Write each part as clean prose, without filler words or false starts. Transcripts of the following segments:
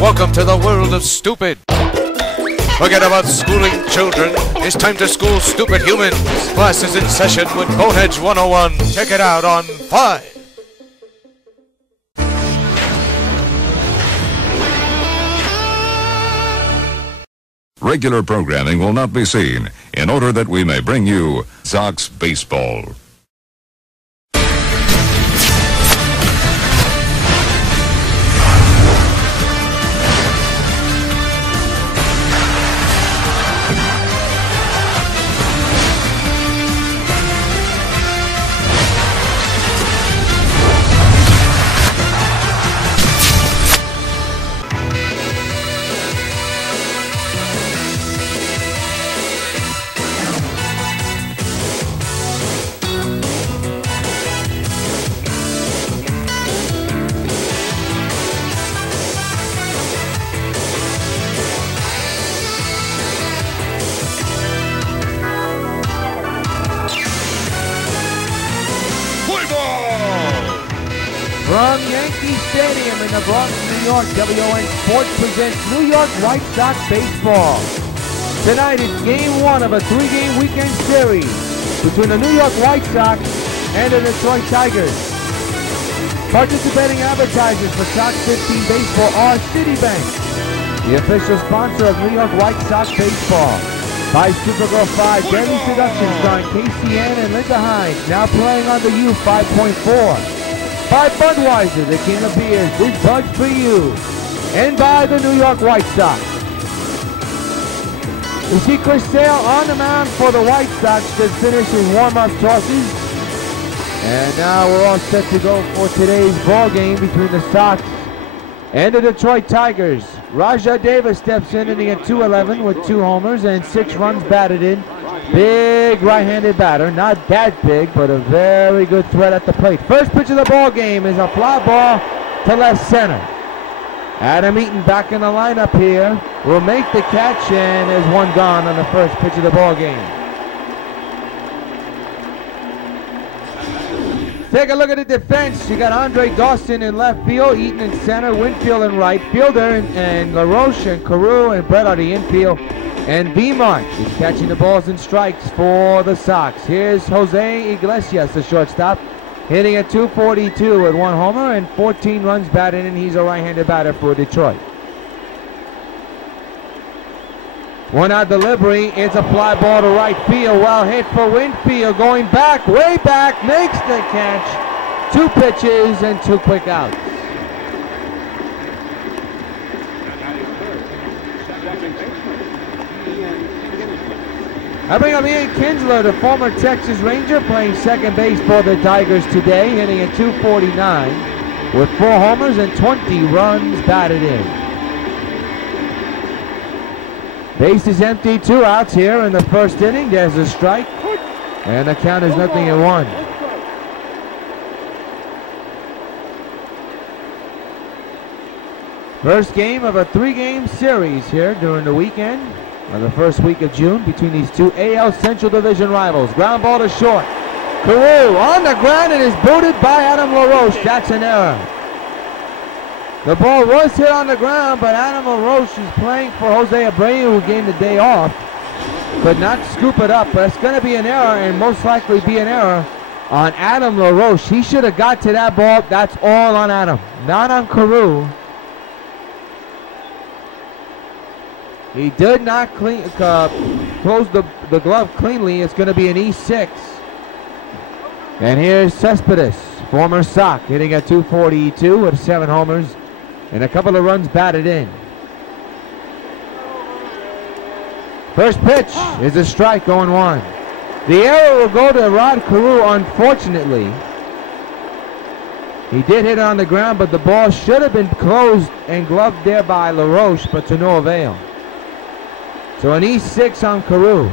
Welcome to the world of stupid. Forget about schooling children. It's time to school stupid humans. Class is in session with Boneheads 101. Check it out on 5. Regular programming will not be seen in order that we may bring you Sox Baseball. From Yankee Stadium in the Bronx, New York, WON Sports presents New York White Sox Baseball. Tonight it's Game 1 of a 3-game weekend series between the New York White Sox and the Detroit Tigers. Participating advertisers for Sox 15 Baseball are Citibank, the official sponsor of New York White Sox Baseball. By Supergirl 5, Deadly Seduction starring Casey Ann and Linda Hines, now playing on the U 5.4. By Budweiser, the king of beers, this Bud's for you. And by the New York White Sox. We see Chris Sale on the mound for the White Sox, just finished his warm-up tosses. And now we're all set to go for today's ball game between the Sox and the Detroit Tigers. Rajah Davis steps in inning at 2-11 with 2 homers and 6 runs batted in. Big right-handed batter, not that big, but a very good threat at the plate. First pitch of the ball game is a fly ball to left center. Adam Eaton back in the lineup here will make the catch, and there's one gone on the first pitch of the ball game. Take a look at the defense. You got Andre Dawson in left field, Eaton in center, Winfield in right, Fielder and LaRoche and Carew and Brett are the infield. And Beaumont is catching the balls and strikes for the Sox. Here's Jose Iglesias, the shortstop, hitting at 242 with 1 homer and 14 runs batted in. He's a right-handed batter for Detroit. 1-out delivery. It's a fly ball to right field. Well hit for Winfield. Going back, way back, makes the catch. 2 pitches and 2 quick outs. I bring up Ian Kinsler, the former Texas Ranger, playing second base for the Tigers today, hitting at 249 with 4 homers and 20 runs batted in. Base is empty, 2 outs here in the first inning. There's a strike, and the count is 0-1. First game of a 3-game series here during the weekend. On the first week of June between these two AL Central Division rivals. Ground ball to short. Carew on the ground and is booted by Adam LaRoche. That's an error. The ball was hit on the ground, but Adam LaRoche is playing for Jose Abreu, who gained the day off. Could not scoop it up, but it's going to be an error, and most likely be an error on Adam LaRoche. He should have got to that ball. That's all on Adam, not on Carew. He did not close the glove cleanly. It's going to be an E6. And here's Cespedes, former Sox, hitting at 242 with 7 homers and a couple of runs batted in. First pitch is a strike, 0-1. The error will go to Rod Carew, unfortunately. He did hit it on the ground, but the ball should have been closed and gloved there by LaRoche, but to no avail. So an E6 on Carew.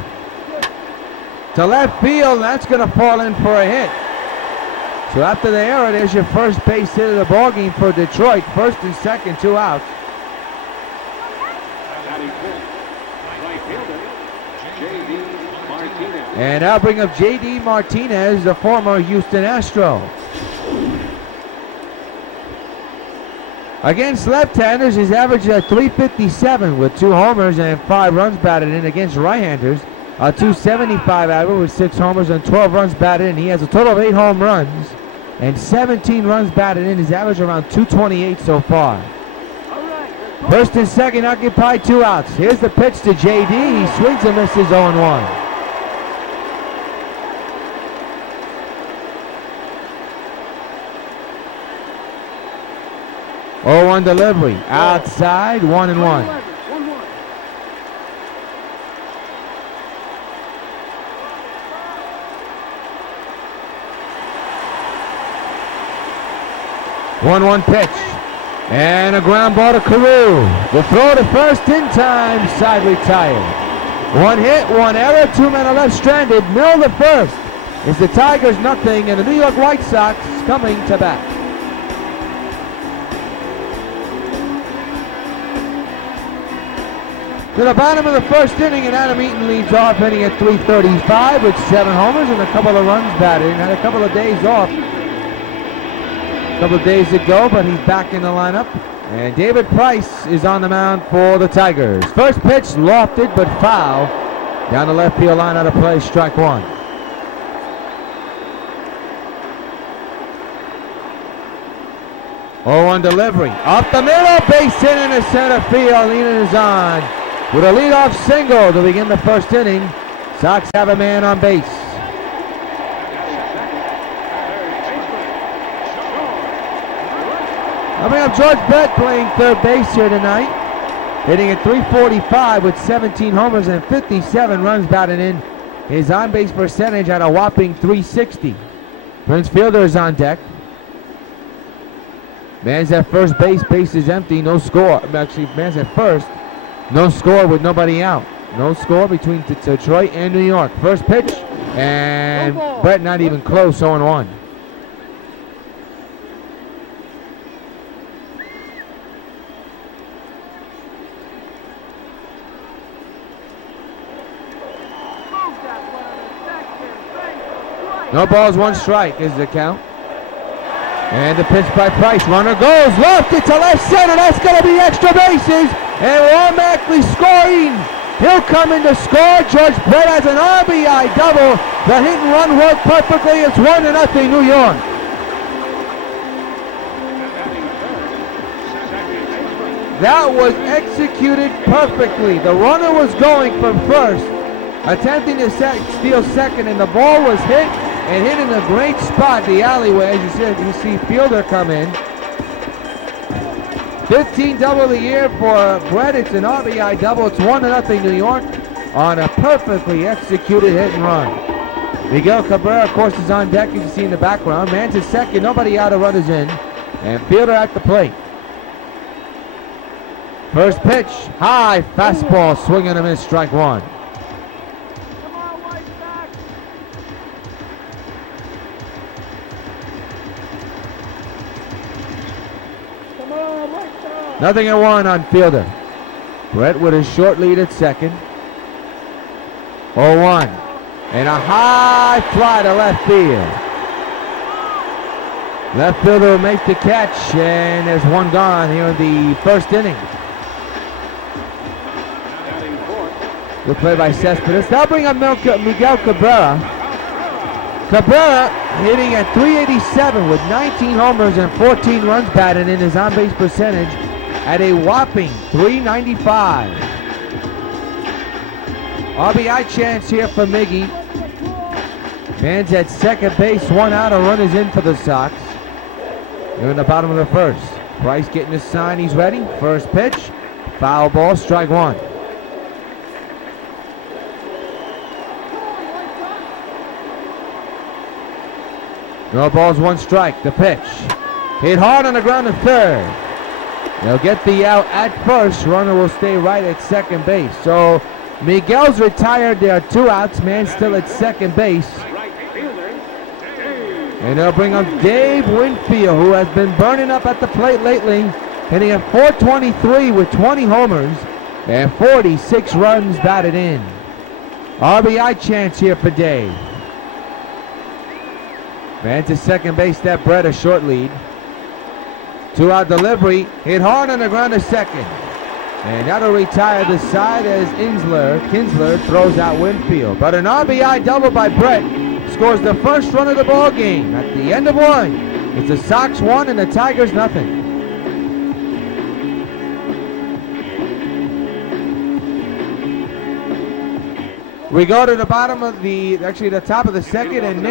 To left field, that's going to fall in for a hit. So after the error, there's your first base hit of the ballgame for Detroit. First and second, 2 outs. And I'll bring up J.D. Martinez, the former Houston Astro. Against left-handers, he's averaged a .357 with 2 homers and 5 runs batted in. Against right-handers, a .275 average with 6 homers and 12 runs batted in. He has a total of 8 home runs and 17 runs batted in. His average around .228 so far. First and second occupied, 2 outs. Here's the pitch to JD. He swings and misses 0-1. 0-1 delivery. Outside, 1-1. One pitch. And a ground ball to Carew. The throw to first in time. Side retired. 1 hit, 1 error. 2 men are left stranded. Mill the first. It's the Tigers nothing and the New York White Sox coming to bat. To the bottom of the first inning, and Adam Eaton leads off, hitting at .335 with 7 homers and a couple of runs batted. Had a couple of days off a couple of days ago, but he's back in the lineup. And David Price is on the mound for the Tigers. First pitch lofted but foul. Down the left field line, out of play, strike 1. Oh, 0-1 delivery. Up the middle, base hit into center field. Leaning is on. With a leadoff single to begin the first inning, Sox have a man on base. Coming up, George Brett playing third base here tonight. Hitting at .345 with 17 homers and 57 runs batted in. His on-base percentage at a whopping .360. Prince Fielder is on deck. Man's at first base, base is empty, no score. Actually, man's at first. No score with nobody out. No score between Detroit and New York. First pitch, and Brett not even close, 0-1. No balls, 1 strike is the count. And the pitch by Price. Runner goes lofted to left center. That's going to be extra bases. And we're automatically scoring. He'll come in to score. George Brett has an RBI double. The hit and run worked perfectly. It's 1-0 New York. That was executed perfectly. The runner was going from first, attempting to steal second, and the ball was hit and hit in a great spot, the alleyway. As you said, you see Fielder come in. 15 double of the year for Brett. It's an RBI double. It's 1-0 New York on a perfectly executed hit and run. Miguel Cabrera, of course, is on deck, as you see in the background. Man's at second, nobody out, a run is in. And Fielder at the plate. First pitch, high fastball, swing and a miss, strike 1. Nothing at 1 on Fielder. Brett with a short lead at second. 0-1. And a high fly to left field. Left fielder will make the catch, and there's 1 gone here in the first inning. Good play by Cespedes. They'll bring up Miguel Cabrera. Cabrera hitting at .387 with 19 homers and 14 runs batted in. His on-base percentage at a whopping .395. RBI chance here for Miggy. Man's at second base, 1 out, a run is in for the Sox. They're in the bottom of the first. Price getting his sign, he's ready. First pitch, foul ball, strike 1. No balls, 1 strike. The pitch. Hit hard on the ground to third. They'll get the out at first. Runner will stay right at second base. So Miguel's retired. There are 2 outs. Man still at second base. And they'll bring up Dave Winfield, who has been burning up at the plate lately, hitting at .423 with 20 homers and 46 runs batted in. RBI chance here for Dave. Man to second base, that Brett a short lead. 2-out delivery, hit hard on the ground to second. And that'll retire the side as Kinsler throws out Winfield. But an RBI double by Brett scores the first run of the ball game. At the end of one, it's the Sox 1 and the Tigers nothing. We go to the bottom of the top of the second, and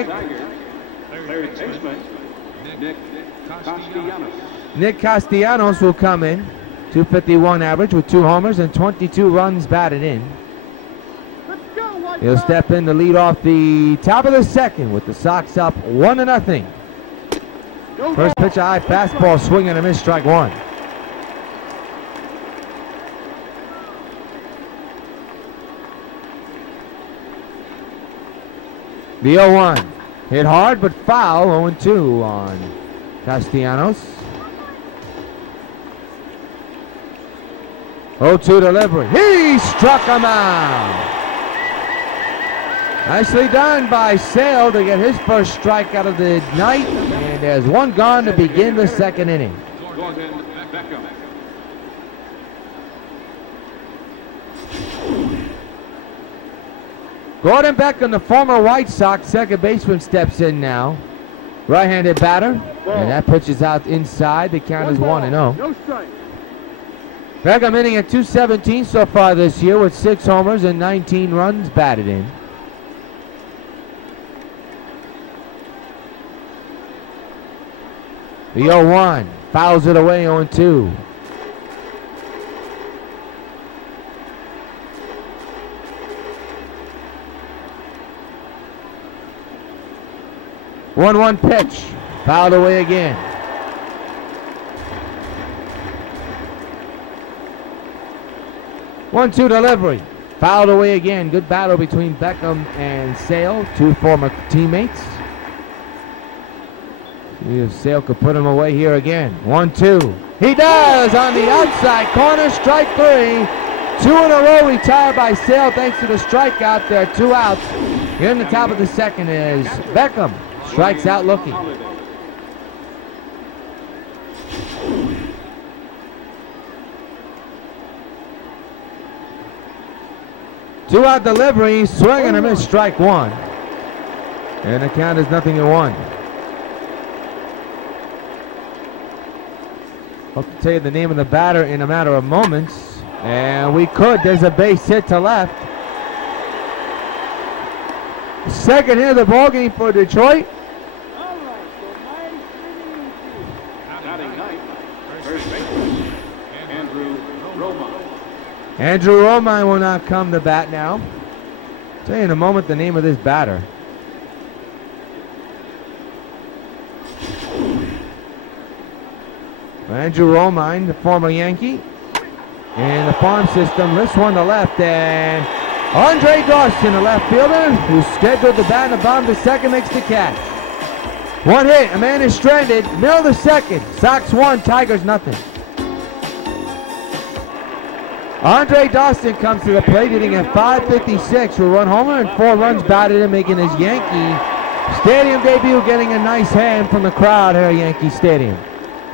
Nick Castellanos will come in. 251 average with 2 homers and 22 runs batted in. He'll step in to lead off the top of the second with the Sox up 1-0. First pitch, a high fastball, swing and a miss, strike one. The 0-1. Hit hard but foul, 0-2 on Castellanos. 0-2 delivery. He struck him out. Nicely done by Sale to get his first strikeout of the night. And there's one gone to begin the second inning. Gordon Beckham, the former White Sox second baseman, steps in now. Right-handed batter. And that pitch is out inside. The count is 1-0. No strike. Beckham hitting at .217 so far this year with 6 homers and 19 runs batted in. The 0-1 fouls it away, 0-2. One pitch, fouled away again. One-two delivery, fouled away again. Good battle between Beckham and Sale, 2 former teammates. See if Sale could put him away here again. 1-2. He does on the outside corner, strike 3. 2 in a row retired by Sale thanks to the strikeout. There are 2 outs. Here in the top of the second is Beckham. Strikes out looking. Two-out delivery, swing and a miss, strike 1. And the count is 0-1. Hope to tell you the name of the batter in a matter of moments. And we could. There's a base hit to left. Second hit of the ball game for Detroit. Andrew Romine will not come to bat now. I'll tell you in a moment the name of this batter. Andrew Romine, the former Yankee, in the farm system, lifts one to left, and Andre Dawson, the left fielder, who's scheduled to bat in the bottom of the second, makes the catch. One hit, a man is stranded, middle of the second. Sox 1, Tigers nothing. Andre Dawson comes to the plate, hitting at .556 with 1 homer and 4 runs batted in, making his Yankee Stadium debut, getting a nice hand from the crowd here at Yankee Stadium.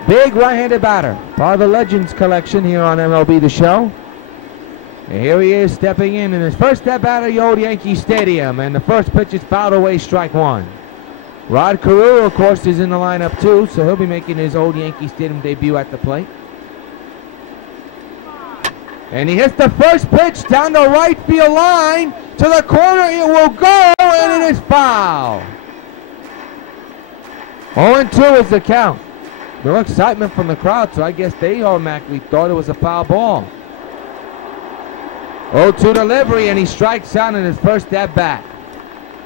Big right-handed batter, part of the Legends collection here on MLB The Show. And here he is stepping in his first step out of the Old Yankee Stadium, and the first pitch is fouled away, strike 1. Rod Carew, of course, is in the lineup too, so he'll be making his Old Yankee Stadium debut at the plate. And he hits the first pitch down the right field line to the corner. It will go, and it is foul. 0-2 is the count. No excitement from the crowd, so I guess they automatically thought it was a foul ball. 0-2 delivery, and he strikes out in his first at bat.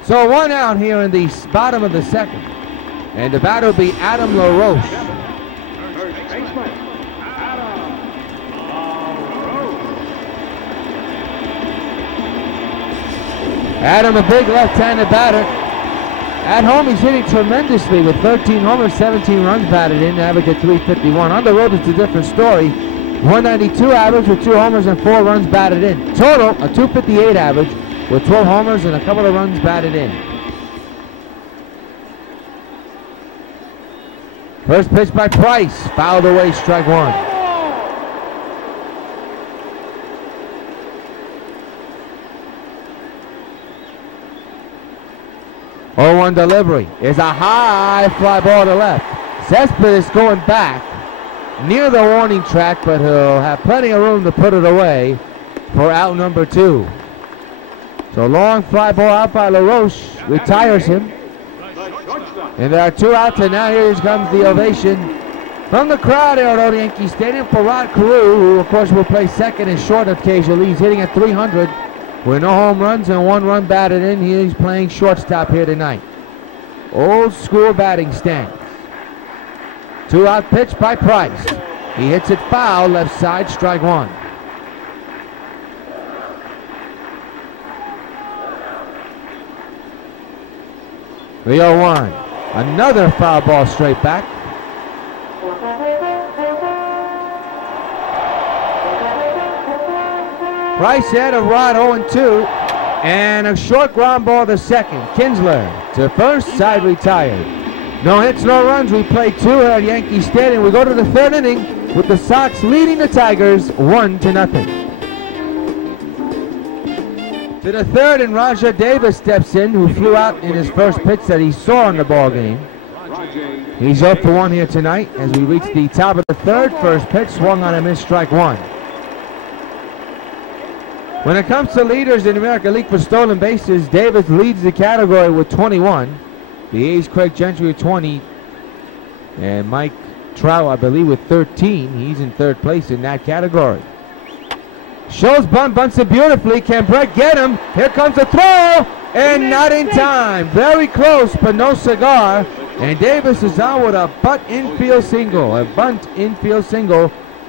So 1 out here in the bottom of the second. And the batter will be Adam LaRoche. Adam, a big left-handed batter. At home, he's hitting tremendously with 13 homers, 17 runs batted in, average at .351. On the road, it's a different story. 192 average with 2 homers and 4 runs batted in. Total, a .258 average with 12 homers and a couple of runs batted in. First pitch by Price, fouled away, strike one. 0-1 delivery is a high fly ball to left. Cespedes going back near the warning track, but he'll have plenty of room to put it away for out number 2. So long fly ball out by LaRoche retires him. And there are 2 outs, and now here comes the ovation from the crowd here at Old Yankee Stadium for Rod Carew, who of course will play second and short occasionally. He's hitting at 300 with no home runs and 1 run batted in. He's playing shortstop here tonight. Old school batting stance. 2-out pitch by Price. He hits it foul, left side, strike one. The 0-1. Another foul ball straight back. Price had a Rod 0-2 and a short ground ball to second. Kinsler to first, side retired. No hits, no runs. We play 2 here at Yankee Stadium. We go to the 3rd inning with the Sox leading the Tigers 1-0. To the 3rd, and Rajah Davis steps in, who flew out in his first pitch that he saw in the ball game. He's 0 for 1 here tonight as we reach the top of the 3rd. First pitch swung on a miss, strike one. When it comes to leaders in the American League for stolen bases, Davis leads the category with 21. The A's Craig Gentry with 20. And Mike Trout, I believe, with 13. He's in 3rd place in that category. Shows bunts it beautifully. Can Brett get him? Here comes the throw, and not in time. Very close, but no cigar. And Davis is out with a bunt infield single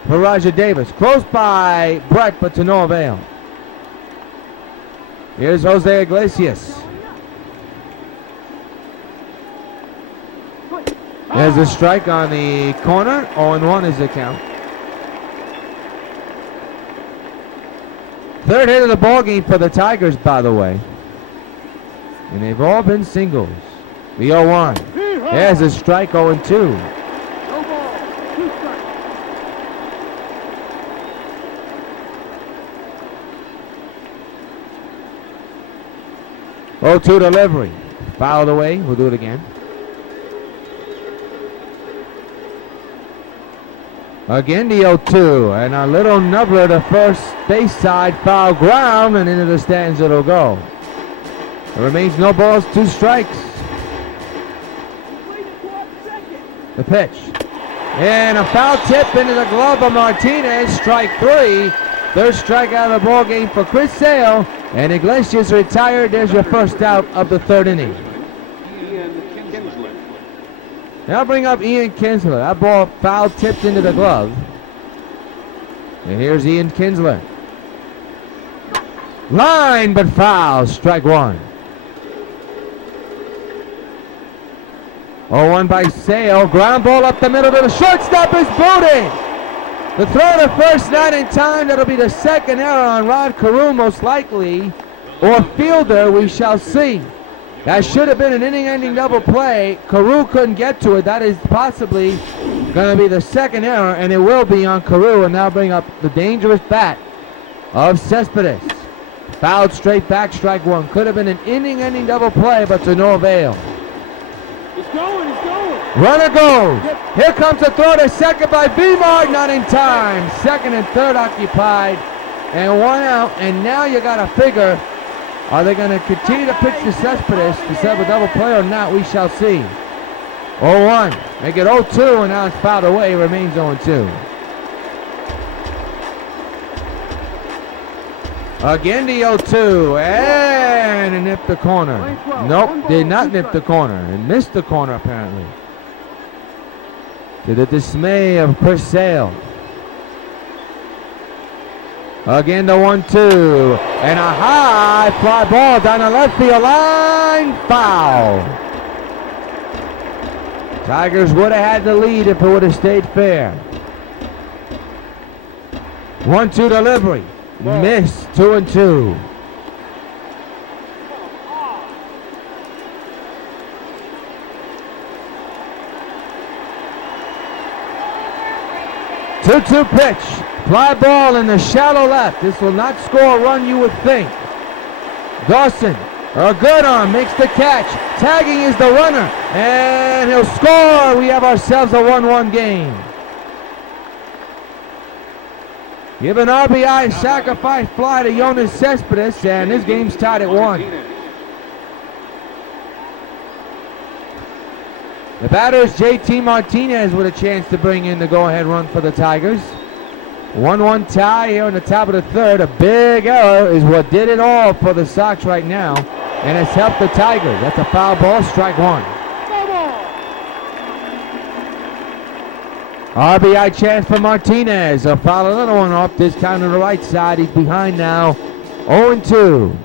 for Rajah Davis. Close by Brett, but to no avail. Here's Jose Iglesias. There's a strike on the corner. 0-1 is the count. 3rd hit of the ball game for the Tigers, by the way. And they've all been singles. The 0-1. There's a strike, 0-2. Oh, 2 delivery. Fouled away. We'll do it again. Again, the 0-2, and a little nubbler to first base side, foul ground, and into the stands it'll go. There remains no balls, 2 strikes. The pitch. And a foul tip into the glove of Martinez, strike 3. 3rd strikeout of the ball game for Chris Sale, and Iglesias retired. There's your first out of the 3rd inning. Now bring up Ian Kinsler. That ball foul tipped into the glove. And here's Ian Kinsler. Line, but foul. Strike one. 0-1 by Sale. Ground ball up the middle to the shortstop is booted. The throw to first, not in time. That'll be the 2nd error on Rod Carew, most likely. Or fielder, we shall see. That should have been an inning-ending double play. Carew couldn't get to it. That is possibly going to be the 2nd error, and it will be on Carew. And now bring up the dangerous bat of Cespedes. Fouled straight back, strike one. Could have been an inning-ending double play, but to no avail. He's going. Runner goes. Here comes a throw to second by Bemard, not in time. 2nd and 3rd occupied, and 1 out. And now you got to figure, are they going to continue to pitch to Cespedes to set up a double play or not? We shall see. 0-1. Make it 0-2, and now it's fouled away. It remains 0-2. Again the 0-2, and it nipped the corner. Nope, did not nip the corner. It missed the corner apparently. To the dismay of Chris Sale. Again the 1-2, and a high fly ball down the left field line, foul. Tigers would have had the lead if it would have stayed fair. 1-2 delivery, missed, 2-2. 2-2 pitch. Fly ball in the shallow left. This will not score a run, you would think. Dawson, a good arm, makes the catch. Tagging is the runner, and he'll score. We have ourselves a 1-1 game. Give an RBI sacrifice fly to Yoenis Cespedes, and this game's tied at 1. The batter is JT Martinez with a chance to bring in the go-ahead run for the Tigers. 1-1 tie here in the top of the third. A big error is what did it all for the Sox right now, and it's helped the Tigers. That's a foul ball, strike 1. RBI chance for Martinez. He'll foul another one off, this time to the right side. He's behind now, 0-2.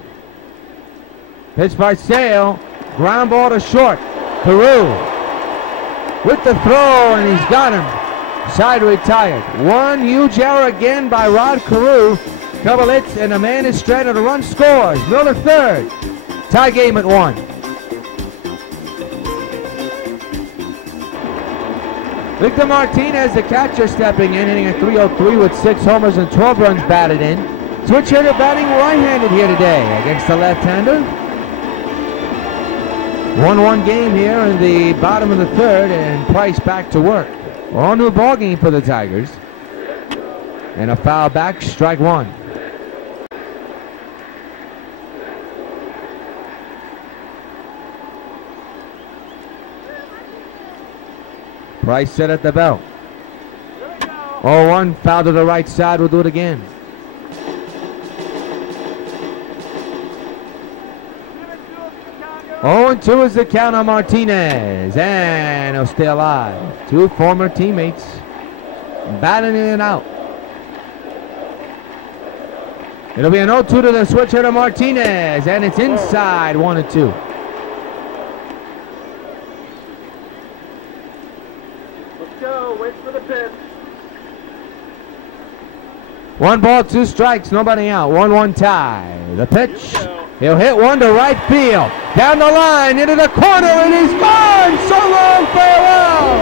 Pitch by Sale, ground ball to short. Carew with the throw, and he's got him. Side retired. One huge error again by Rod Carew. Couple hits, and a man is stranded. A run scores. Miller third. Tie game at 1. Victor Martinez, the catcher, stepping in, hitting a .303 with 6 homers and 12 runs batted in. Switch hitter batting right-handed here today against the left-hander. 1-1 game here in the bottom of the third, and Price back to work. All new ball game for the Tigers. And a foul back, strike 1. Price set at the belt. 0-1, foul to the right side, we'll do it again. Oh, 2 is the count on Martinez, and he'll stay alive. 2 former teammates batting in and out. It'll be an 0-2 to the switch hitter Martinez, and it's inside, 1-2. Let's go, wait for the pitch. 1 ball, 2 strikes, nobody out, 1-1 tie. The pitch. He'll hit one to right field. Down the line, into the corner, and he's gone! So long, farewell!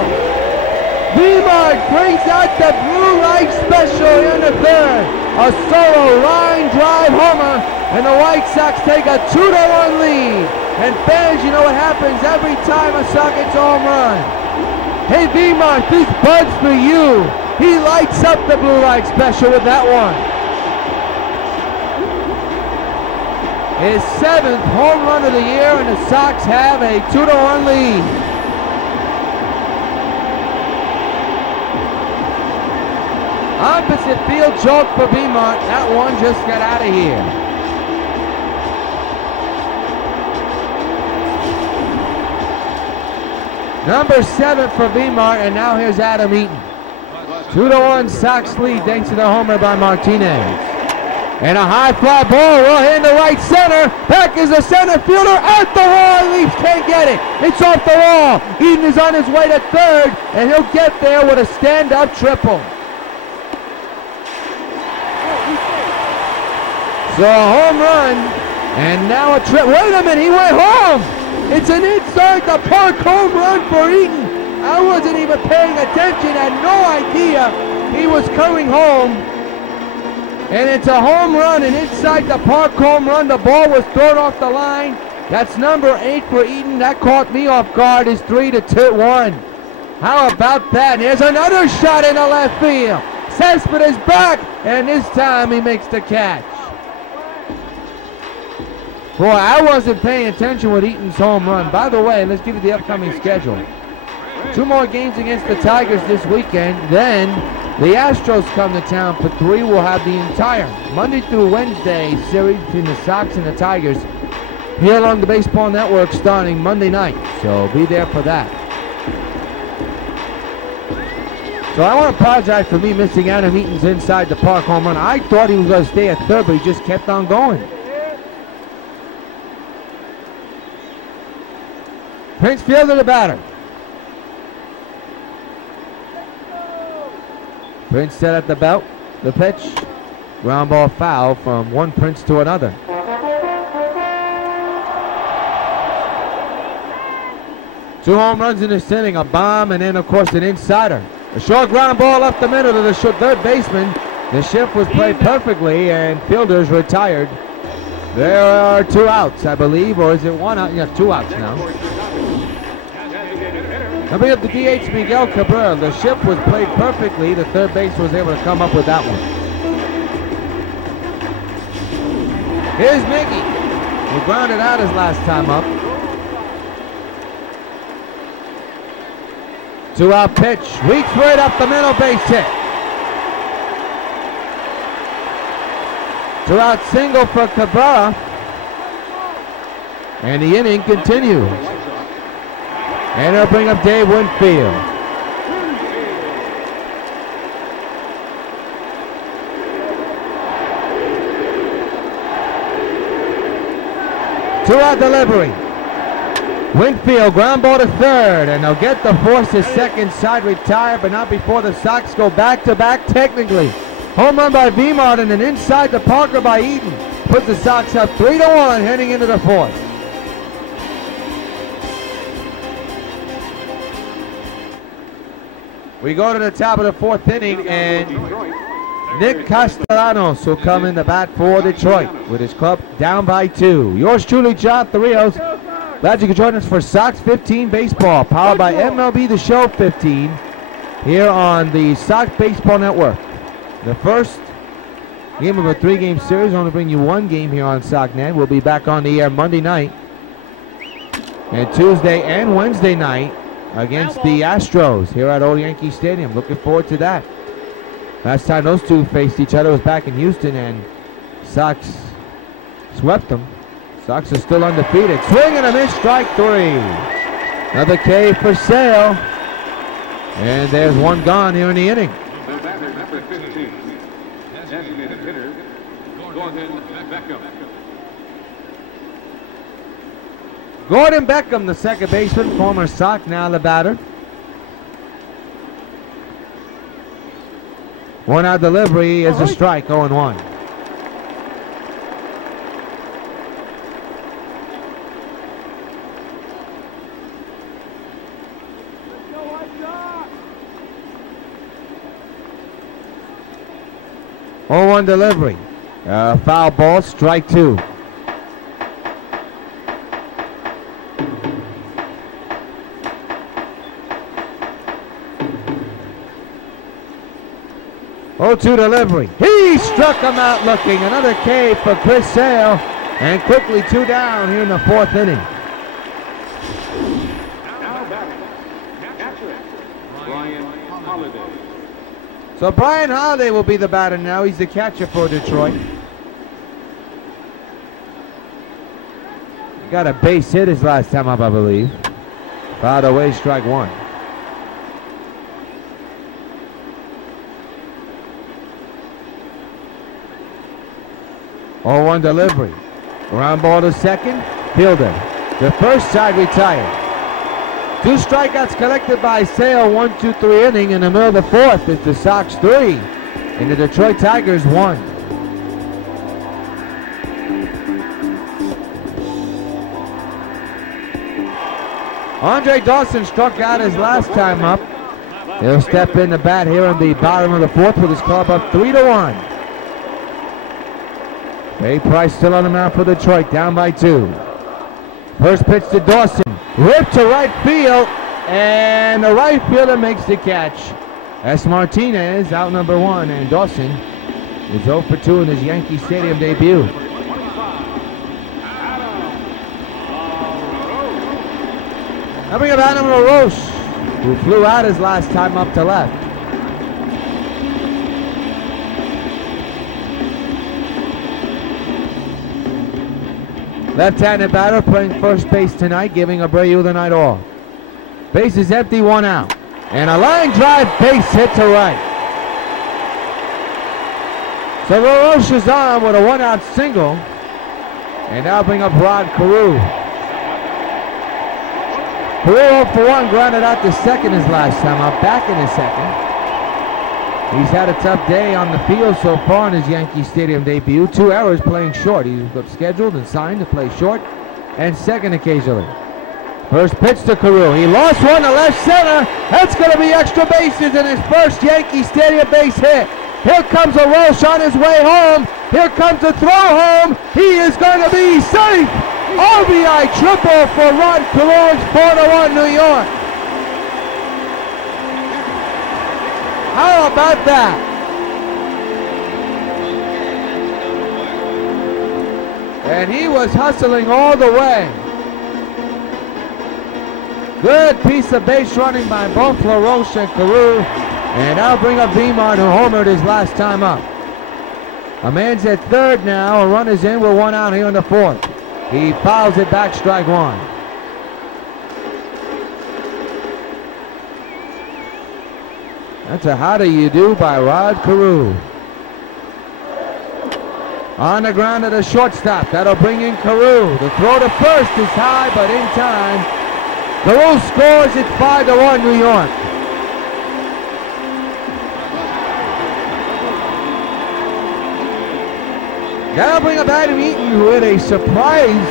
V-Mart brings out the blue light special in the third. A solo line drive homer, and the White Sox take a 2-1 lead. And fans, you know what happens every time a Sox gets a home run. Hey, V-Mart, this bud's for you. He lights up the blue light special with that one. His 7th home run of the year, and the Sox have a 2-1 lead. Opposite field joke for V-Mart. That one just got out of here. Number 7 for V-Mart, and now here's Adam Eaton. 2-1 Sox lead thanks to the homer by Martinez. And a high fly ball will hit in the right center. Back is the center fielder at the wall. Leafs can't get it. It's off the wall. Eaton is on his way to third, and he'll get there with a stand-up triple. So a home run, and now a trip. Wait a minute, he went home. It's an inside the park home run for Eaton. I wasn't even paying attention, had no idea he was coming home. And it's a home run, an inside the park home run. The ball was thrown off the line. That's number 8 for Eaton. That caught me off guard. It's 3-1. How about that? And here's another shot in the left field. Cespedes is back, and this time he makes the catch. Boy, I wasn't paying attention with Eaton's home run. By the way, let's give you the upcoming schedule. 2 more games against the Tigers this weekend. Then the Astros come to town for 3. We'll have the entire Monday through Wednesday series between the Sox and the Tigers here along the Baseball Network starting Monday night. So be there for that. So I want to apologize for me missing Adam Eaton's inside the park home run. I thought he was going to stay at third, but he just kept on going. Prince fielded the batter. Prince set at the belt. The pitch. Ground ball foul from one Prince to another. Two home runs in this inning. A bomb and then, of course, an insider. A short ground ball up the middle to the third baseman. The shift was played perfectly, and fielders retired. There are 2 outs, I believe, or is it 1 out? Yeah, 2 outs now. Coming up the DH, Miguel Cabrera. The shift was played perfectly. The third base was able to come up with that one. Here's Mickey, who grounded out his last time up. 2-out pitch. Weeks right up the middle, base hit. 2-out single for Cabrera. And the inning continues. And they'll bring up Dave Winfield. Two-out delivery. Winfield ground ball to third, and they'll get the force to second side retire, but not before the Sox go back-to-back technically. Home run by Vemart and an inside to Parker by Eaton. Puts the Sox up 3-1 heading into the fourth. We go to the top of the fourth inning, and Nick Castellanos will come in the bat for Detroit with his club down by 2. Yours truly, Jonathan Rios. Glad you could join us for Sox 15 Baseball, powered by MLB The Show 15, here on the Sox Baseball Network. The first game of a 3-game series. Only bring you 1 game here on SockNet. We'll be back on the air Monday night and Tuesday and Wednesday night against the Astros here at Old Yankee Stadium. Looking forward to that. Last time those two faced each other was back in Houston, and Sox swept them. Sox are still undefeated. Swing and a miss, strike 3. Another K for Sale. And there's 1 gone here in the inning. Gordon Beckham, the second baseman, former Sox, now the batter. 1-out delivery is a strike, 0-1. Oh, 0-1 delivery. Foul ball, strike 2. Oh, 0-2 delivery. He struck him out looking. Another K for Chris Sale. And quickly 2 down here in the fourth inning. So Brian Holiday will be the batter now. He's the catcher for Detroit. He got a base hit his last time up, I believe. Fouled away, strike 1. Oh, 0-1 delivery. Ground ball to second. Fielder. The first side retired. 2 strikeouts collected by Sale. 1, 2, 3 inning. In the middle of the fourth, it's the Sox 3 and the Detroit Tigers 1. Andre Dawson struck out his last time up. He'll step in the bat here in the bottom of the fourth with his club up 3-1. Ray Price still on the mound for Detroit, down by 2. First pitch to Dawson, ripped to right field, and the right fielder makes the catch. That's Martinez, out number 1, and Dawson is 0 for 2 in his Yankee Stadium debut. Coming up, Adam LaRoche, who flew out his last time up to left. Left-handed batter playing first base tonight, giving Abreu the night off. Base is empty, 1 out. And a line drive base hit to right. So LaRoche is on with a 1-out single. And now bring up Rod Carew. Carew 0 for 1, grounded out to second his last time up, back in his second. He's had a tough day on the field so far in his Yankee Stadium debut. 2 errors playing short. He's scheduled and signed to play short and second occasionally. First pitch to Carew. He lost one to left center. That's going to be extra bases in his first Yankee Stadium base hit. Here comes a Roche on his way home. Here comes a throw home. He is going to be safe. RBI triple for Rod Carew's 4-1 New York. How about that? And he was hustling all the way. Good piece of base running by both LaRoche and Carew. And that'll bring up Vimart, who homered his last time up. A man's at third now. A run is in with one out here in the fourth. He fouls it back, strike one. That's a how do you do by Rod Carew. On the ground to the shortstop. That'll bring in Carew. The throw to first is high, but in time. Carew scores. It's 5-1 New York. That'll bring up Adam Eaton with a surprise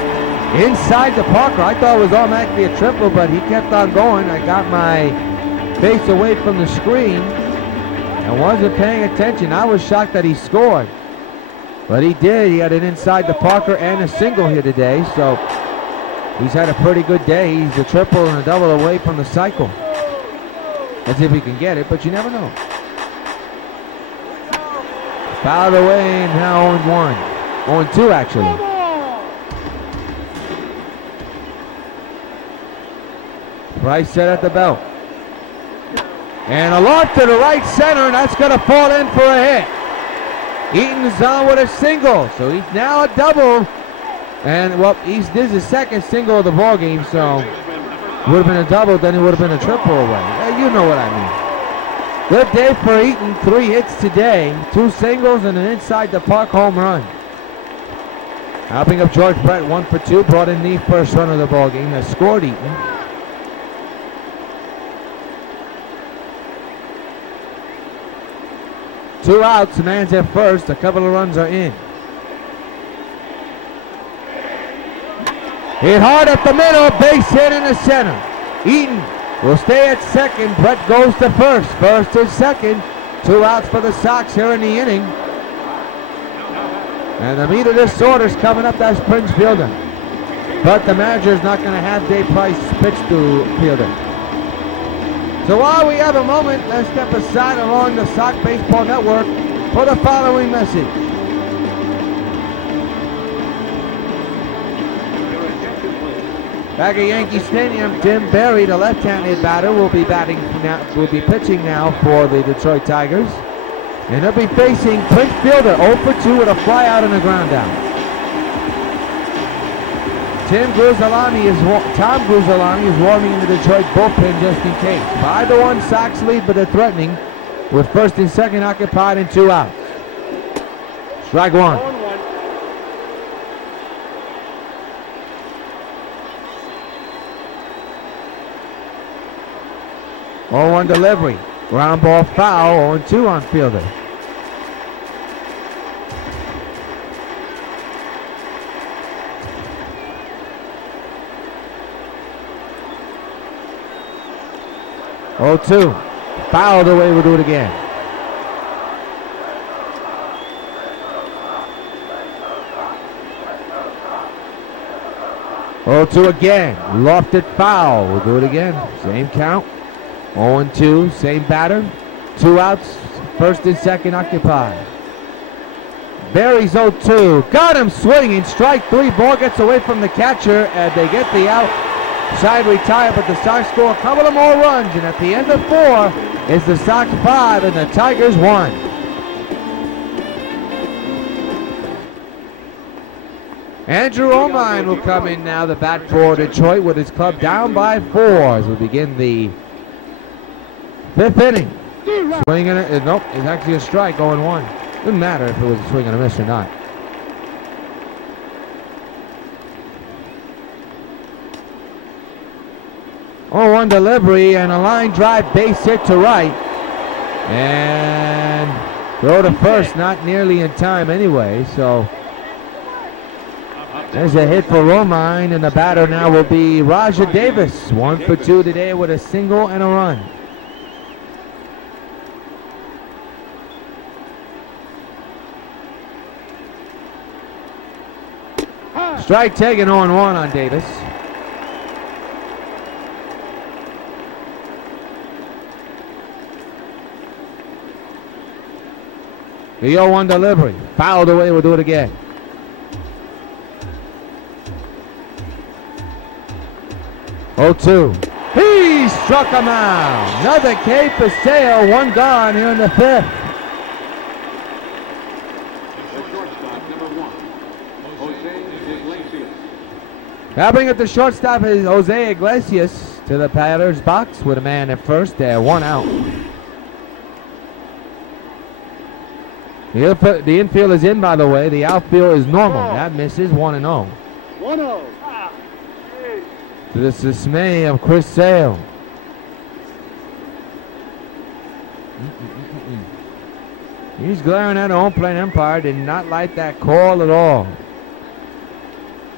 inside the Parker. I thought it was automatically a triple, but he kept on going. I got my face away from the screen and wasn't paying attention. I was shocked that he scored. But he did. He had an inside the Parker and a single here today, so he's had a pretty good day. He's a triple and a double away from the cycle. As if he can get it, but you never know. Fouled away and now 0-1. 0-2 actually. Price set at the belt. And a loft to the right center, and that's going to fall in for a hit. Eaton's on with a single, so he's now a double. And well, this is his second single of the ball game, so would have been a double, then it would have been a triple away. You know what I mean. Good day for Eaton. 3 hits today, 2 singles and an inside the park home run. Helping up George Brett, 1 for 2, brought in the first run of the ball game. Has scored Eaton. Two outs, the man's at first. A couple of runs are in. Hit hard up the middle, base hit in the center. Eaton will stay at second. Brett goes to first. First and second. 2 outs for the Sox here in the inning. And the meat of this order's coming up. That's Prince Fielder. But the manager's not going to have Dave Price pitch to Fielder. So while we have a moment, let's step aside along the Sox Baseball Network for the following message. Back at Yankee Stadium, Tim Berry, the left-handed batter, will be pitching now for the Detroit Tigers. And he'll be facing Prince Fielder, 0 for 2 with a fly out and a ground out. Tom Gruzalani is warming in the Detroit bullpen just in case. 5-1 Sox lead, but they're threatening with first and second occupied and 2 outs. Strike one. 0-1 delivery. Ground ball foul, 0-2 on Fielder. Oh, 2. Fouled away, we'll do it again. Oh, 2 again. Lofted foul. We'll do it again. Same count. 0-2. Same batter. 2 outs. First and second occupied. Berry's 0-2. Got him swinging. Strike 3. Ball gets away from the catcher, and they get the out. Side retire, but the Sox score a couple of more runs, and at the end of 4 is the Sox 5 and the Tigers 1. Andrew Omine will come in now, the bat for Detroit, with his club down by 4 as we begin the 5th inning. Swing and a, nope, it's actually a strike, 0-1. Didn't matter if it was a swing and a miss or not. Oh, 1 delivery and a line drive base hit to right. And throw to first, not nearly in time anyway, so There's a hit for Romine, and the batter now will be Roger Davis. 1 for 2 today with a single and a run. Strike taken 0-1 on Davis. The 0-1 delivery. Fouled away, we'll do it again. Oh, 2. He struck him out. Another K for sale. 1 gone here in the 5th. Now bring up the shortstop is Jose Iglesias to the batter's box with a man at first there. 1 out. The infield is in, by the way. The outfield is normal. That misses. 1-0. 1-0. To the dismay of Chris Sale. He's glaring at the home plate umpire. Did not like that call at all.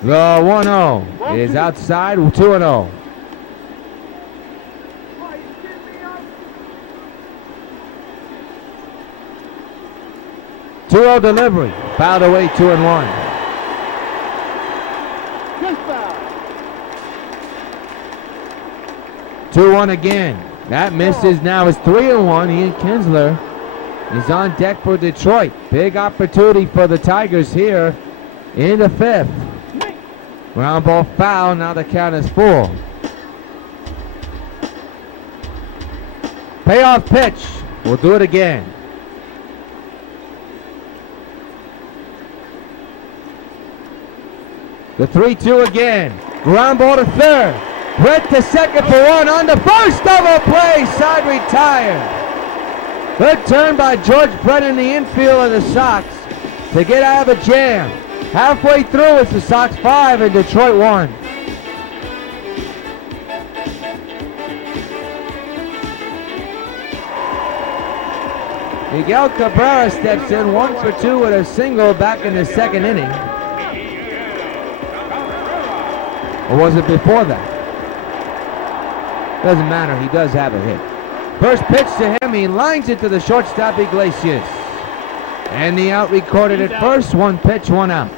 The 1-0 is outside. 2-0. 2-0 delivery. Fouled away. 2-1. 2-1 again. That misses. Now it's 3-1. Ian Kinsler is on deck for Detroit. Big opportunity for the Tigers here in the 5th. Ground ball foul. Now the count is 4. Payoff pitch. We'll do it again. The 3-2 again. Ground ball to third. Brett to second for 1 on the first double play. Side retired. Good turn by George Brett in the infield of the Sox to get out of a jam. Halfway through, it's the Sox 5 and Detroit 1. Miguel Cabrera steps in 1 for 2 with a single back in the 2nd inning. Or was it before that? Doesn't matter, he does have a hit. First pitch to him, he lines it to the shortstop Iglesias. And the out recorded at first. 1 pitch, 1 out.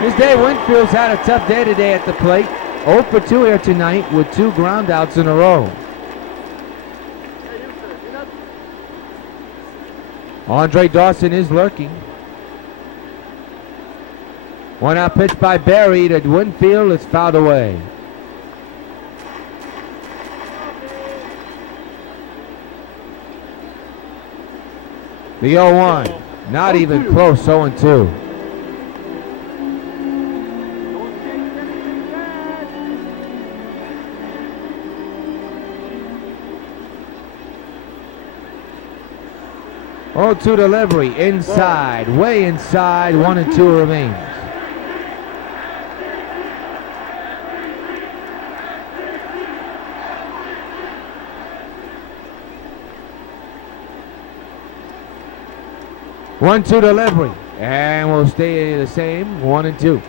This Dave Winfield's had a tough day today at the plate. 0 for 2 here tonight with 2 ground outs in a row. Andre Dawson is lurking. 1 out pitch by Barry to Winfield. It's fouled away. The 0-1. Not even close. 0-2. Oh, 2 delivery, inside, way inside, 1-2 remains. One-two delivery, and we'll stay the same, 1-2.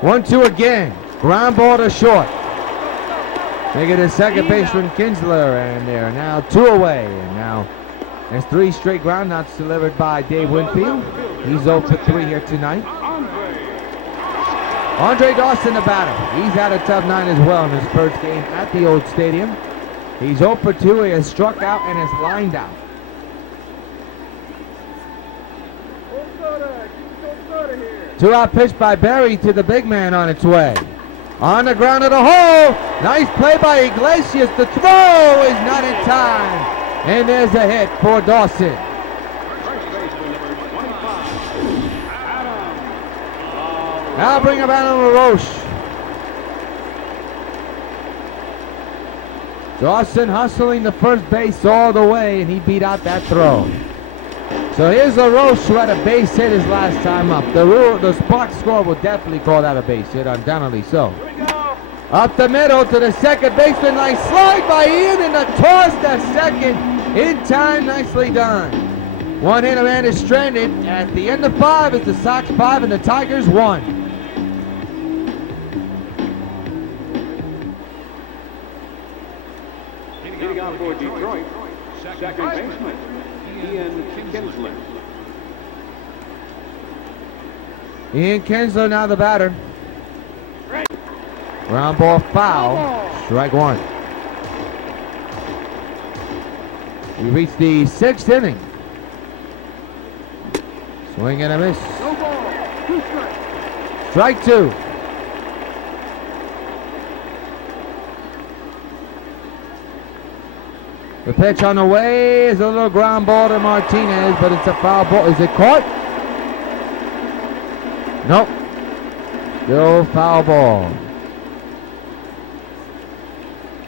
One-two again, ground ball to short. They get a second baseman Kinsler, and they're now 2 away. And now there's 3 straight groundouts delivered by Dave Winfield. He's 0 for 3 here tonight. Andre Dawson, the batter. He's had a tough night as well in his first game at the old stadium. He's 0 for 2. He has struck out and has lined out. Two-out pitch by Barry to the big man on its way. On the ground of the hole. Nice play by Iglesias. The throw is not in time. And there's a hit for Dawson. Now bring up Alan LaRoche. Dawson hustling the first base all the way, and he beat out that throw. So here's LaRoche, who had a base hit his last time up. The box score will definitely call that a base hit, undoubtedly so. Up the middle to the second baseman. Nice slide by Ian, and the toss to second in time. Nicely done. One-hitter man is stranded. At the end of 5, it's the Sox 5 and the Tigers 1. Hitting out for Detroit, second baseman, Ian Kinsler. Ian Kinsler now the batter. Ground ball foul. Strike 1. We reach the 6th inning. Swing and a miss. No ball. 2 strikes. Strike 2. The pitch on the way is a little ground ball to Martinez, but it's a foul ball. Is it caught? Nope. Still foul ball.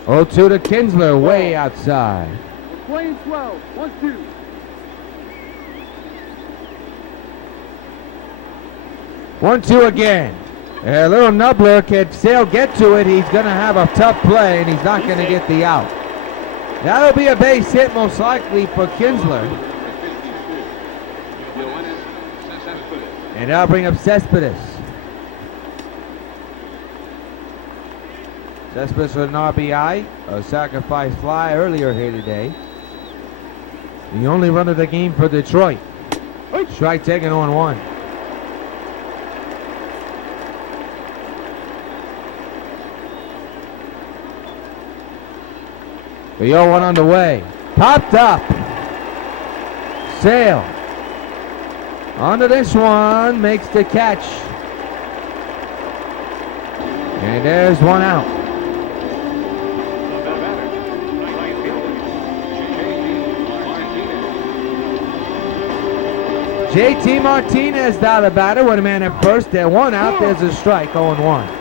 0-2 to Kinsler, way outside. We're playing slow. 1-2. One, two again. A little nubbler, can Sale get to it? He's going to have a tough play, and he's not going to get the out. That'll be a base hit, most likely, for Kinsler. And that'll bring up Cespedes. Cespedes with an RBI, a sacrifice fly earlier here today. The only run of the game for Detroit. Strike taken on 1. The 0-1 on the way. Popped up. Sale. Onto this one. Makes the catch. And there's 1 out. JT Martinez down the batter with a man at first. There 1 out. There's a strike. 0-1.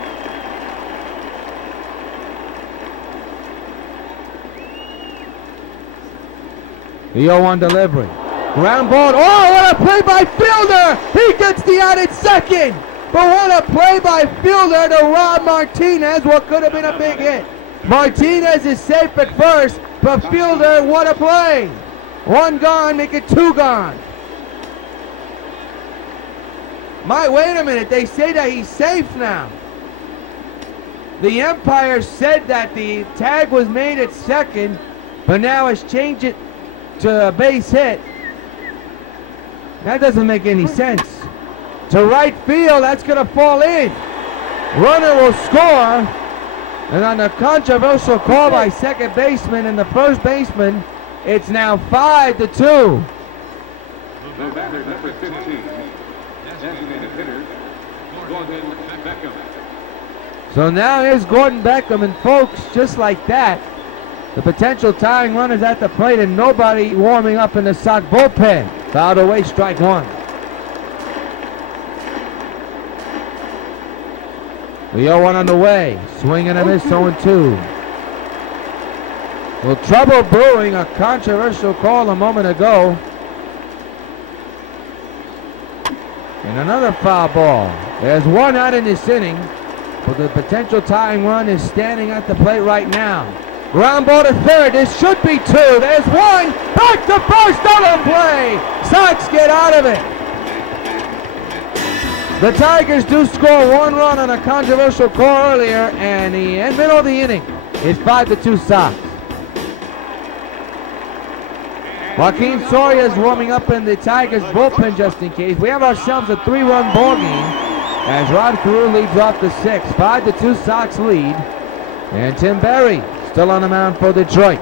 The 0-1 delivery. Ground ball. Oh, what a play by Fielder! He gets the out at second! But what a play by Fielder to rob Martinez, what could have been a big hit. Martinez is safe at first, but Fielder, what a play! 1 gone, make it 2 gone. Wait a minute, they say that he's safe now. The umpire said that the tag was made at second, but now has changed it to a base hit. That doesn't make any sense. To right field, that's going to fall in. Runner will score. And on the controversial call by second baseman and the first baseman, it's now 5-2. The batter, number 15, designated hitter, Gordon Beckham. So now here's Gordon Beckham, and folks, just like that, the potential tying run is at the plate and nobody warming up in the Sox bullpen. Fouled away, strike 1. The 0-1 on the way. Swing and a miss, 0-2. Well, trouble brewing, a controversial call a moment ago. And another foul ball. There's 1 out in this inning, but the potential tying run is standing at the plate right now. Ground ball to third. This should be 2. There's 1. Back to first. Double play. Sox get out of it. The Tigers do score 1 run on a controversial call earlier, and the middle of the inning is 5-2 Sox. Joaquin Soria is warming up in the Tigers bullpen just in case. We have ourselves a 3-run ball game as Rod Carew leads off the 6th. 5-2 Sox lead, and Tim Berry still on the mound for Detroit.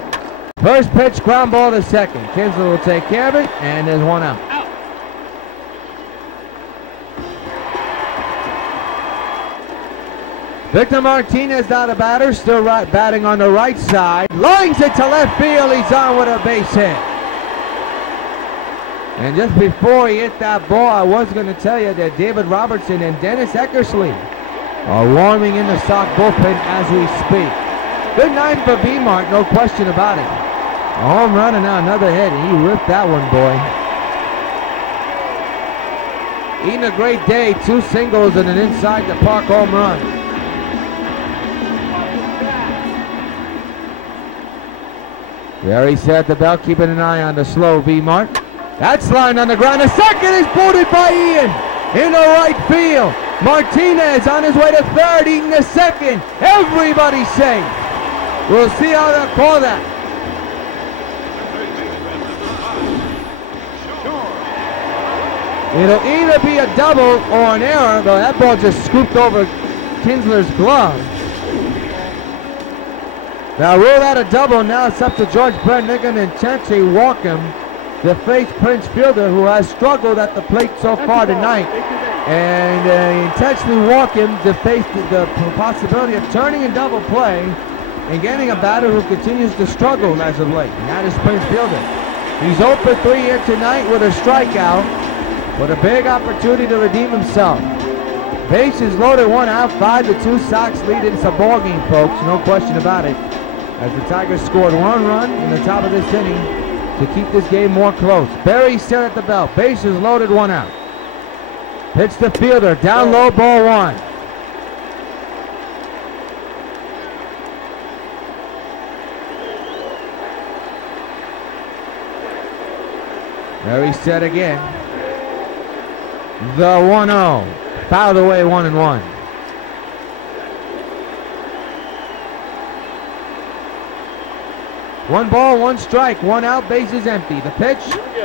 First pitch, ground ball to second. Kinsler will take care of it, and there's 1 out. Victor Martinez now the batter, still batting on the right side. Lines it to left field, he's on with a base hit. And just before he hit that ball, I was going to tell you that David Robertson and Dennis Eckersley are warming in the Sox bullpen as we speak. Good night for B-Mark, no question about it. A home run and now another hit, and he ripped that one, boy. eating a great day. 2 singles and an inside the park home run. There he set the belt, keeping an eye on the slow V mark. That's lined on the ground. The second is booted by Ian in the right field. Martinez on his way to third, eating the second. Everybody's safe. We'll see how they'll call that. It'll either be a double or an error, though that ball just scooped over Kinsler's glove. Now rule out a double. Now it's up to George Brennigan and Chancey Walkham, the face Prince fielder, who has struggled at the plate so far tonight. And intentionally Walkham to face the possibility of turning in double play and getting a batter who continues to struggle as of late. And that is Prince fielder. He's 0 for 3 here tonight with a strikeout, with a big opportunity to redeem himself. Bases loaded, 1 out, 5-2. Sox lead. It's a ball game, folks, no question about it, as the Tigers scored 1 run in the top of this inning to keep this game more close. Berry set at the belt. Bases loaded, 1 out. Hits the fielder, down low, ball 1. Berry set again. The 1-0. Fouled away, 1-1. One ball, 1 strike, 1 out, bases empty. The pitch,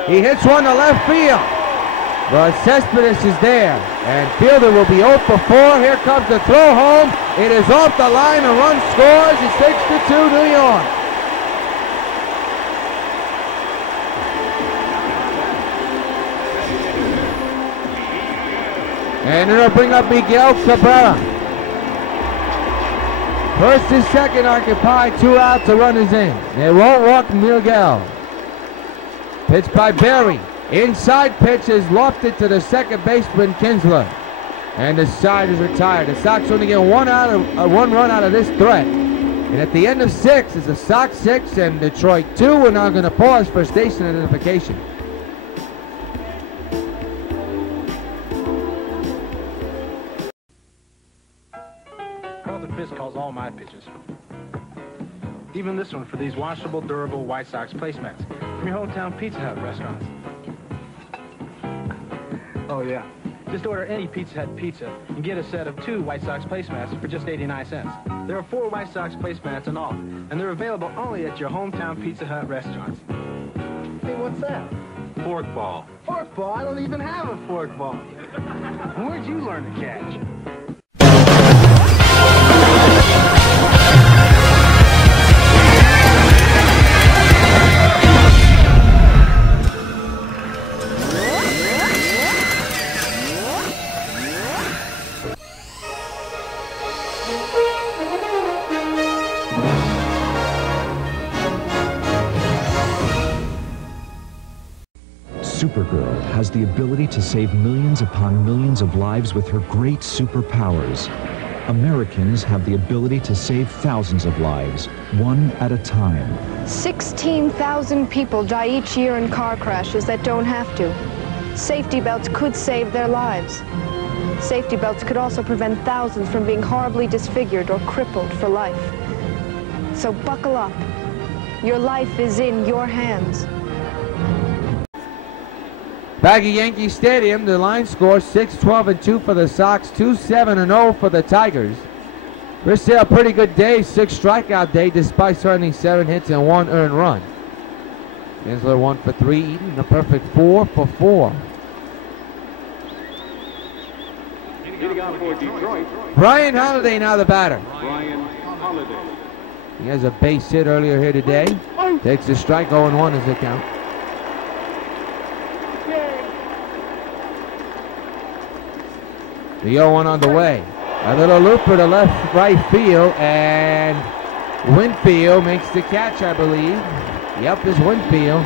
he hits one to left field. But Cespedes is there, and fielder will be 0 for 4. Here comes the throw home. It is off the line, a run scores. It's 6-2 New York. And it'll bring up Miguel Cabrera. First and second occupied, 2 outs, a run is in. They won't walk Miguel. Pitch by Berry. Inside pitch is lofted to the second baseman, Kinsler. And the side is retired. The Sox only get 1 run out of this threat. And at the end of 6, it's the Sox 6 and Detroit 2. We're now going to pause for station identification. Calls all my pitches. Even this one for these washable, durable White Sox placemats from your hometown Pizza Hut restaurants. Oh yeah. Just order any Pizza Hut pizza and get a set of 2 White Sox placemats for just 89 cents. There are 4 White Sox placemats in all, and they're available only at your hometown Pizza Hut restaurants. Hey, what's that? Fork ball. Fork ball? I don't even have a fork ball. Where'd you learn to catch? Supergirl has the ability to save millions upon millions of lives with her great superpowers. Americans have the ability to save thousands of lives, one at a time. 16,000 people die each year in car crashes that don't have to. Safety belts could save their lives. Safety belts could also prevent thousands from being horribly disfigured or crippled for life. So buckle up. Your life is in your hands. Back at Yankee Stadium, the line scores 6-12-2 for the Sox, 2-7-0 for the Tigers. This is a pretty good day, 6 strikeout day, despite certainly 7 hits and 1 earned run. Kinsler 1 for 3, Eaton a perfect 4 for 4. Brian Holiday now the batter. Brian Holiday. He has a base hit earlier here today. Takes a strike, 0-1 is the count. The 0-1 on the way. A little looper to left right field, and Winfield makes the catch, I believe. Yep, it's Winfield.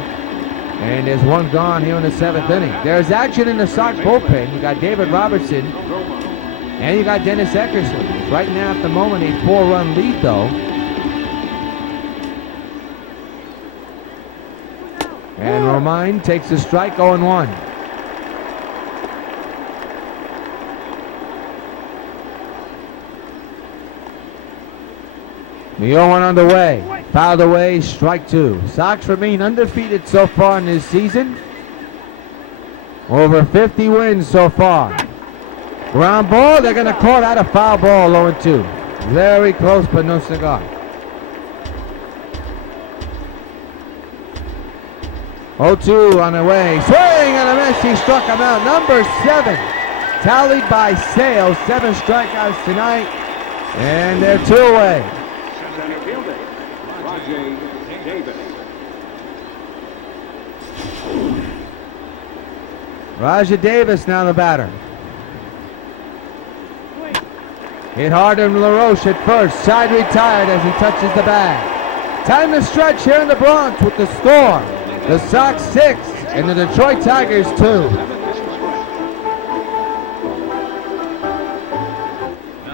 And there's 1 gone here in the 7th inning. There's action in the Sox bullpen. You got David Robertson, and you got Dennis Eckersley. Right now, at the moment, a 4-run lead, though. And Romine takes a strike, 0-1. The 0-1 underway. Fouled away, strike 2. Sox remain undefeated so far in this season. Over 50 wins so far. Ground ball, they're going to call that a foul ball, 0-2. Very close, but no cigar. 0-2 on the way. Swing and a miss. He struck him out. Number 7. Tallied by Sale. 7 strikeouts tonight. And they're 2 away. Center fielder, Rajay Davis. Rajay Davis now the batter. Hit hard on LaRoche at first. Side retired as he touches the bag. Time to stretch here in the Bronx with the score. The Sox 6 and the Detroit Tigers 2.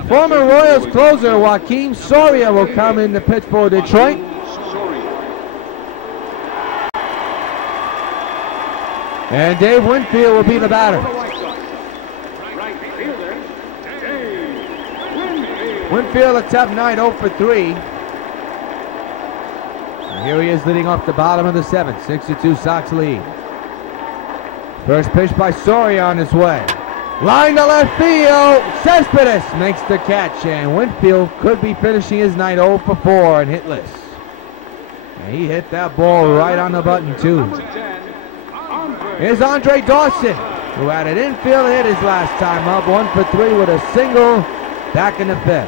Former Royals closer Joaquin Soria will come in to pitch for Detroit. And Dave Winfield will be the batter. Winfield a tough night, 0 for 3. And here he is leading off the bottom of the 7th. 6-2 Sox lead. First pitch by Soria on his way. Line to left field. Cespedes makes the catch, and Winfield could be finishing his night 0 for 4 and hitless. And he hit that ball right on the button too. Here's Andre Dawson, who had an infield hit his last time up, 1 for 3 with a single back in the 5th.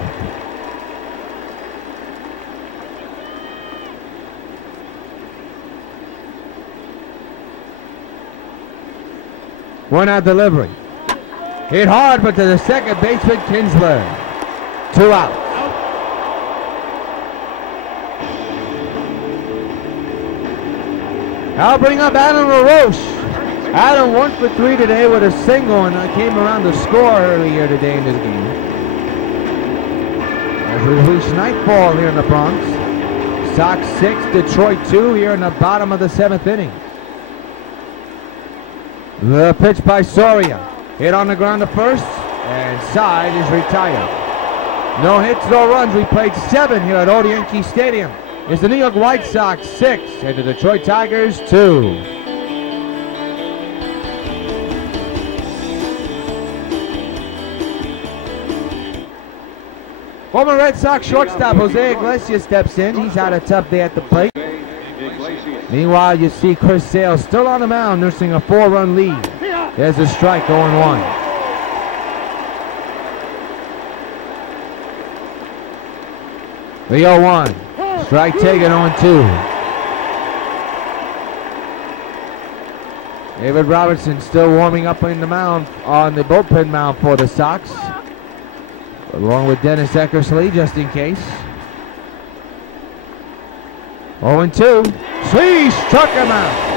One out delivery. Hit hard, but to the second baseman, Kinsler. 2 outs. I'll bring up Adam LaRoche. Adam 1 for 3 today with a single, and came around to score earlier today in this game. As we reach nightfall here in the Bronx. Sox 6, Detroit 2 here in the bottom of the 7th inning. The pitch by Soria. Hit on the ground to first, and side is retired. No hits, no runs. We played 7 here at Old Yankee Stadium. It's the New York White Sox 6 and the Detroit Tigers 2. Former Red Sox shortstop Jose Iglesias steps in. He's had a tough day at the plate. Meanwhile, you see Chris Sale still on the mound, nursing a 4-run lead. There's a strike, 0-1. The 0-1. Strike taken, 0-2. David Robertson still warming up in the mound, on the bullpen mound for the Sox, along with Dennis Eckersley, just in case. 0-2. He struck him out.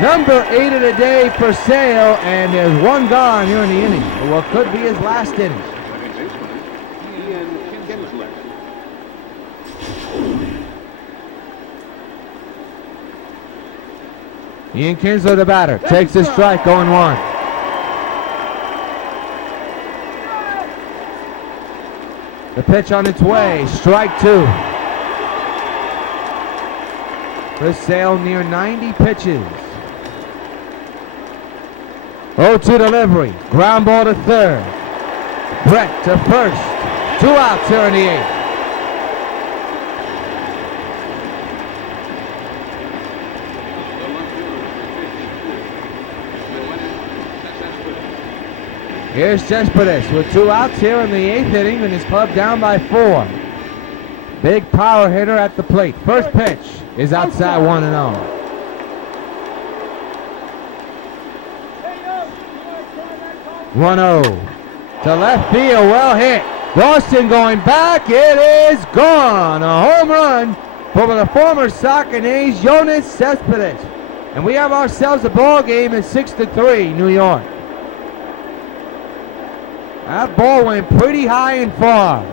Number 8 of the day for Sale, and there's 1 gone here in the inning. What could be his last inning. Ian Kinsler, the batter, takes the strike, 0-1. The pitch on its way, strike 2. Chris Sale near 90 pitches. 0-2 delivery, ground ball to third. Brett to first. 2 outs here in the 8th. Here's Cespedes with 2 outs here in the 8th inning, and his club down by 4. Big power hitter at the plate. First pitch is outside, 1-0. To left field, well hit. Dawson going back, it is gone. A home run for the former Sox and A's Jonas Cespedes. And we have ourselves a ball game at 6-3, New York. That ball went pretty high and far.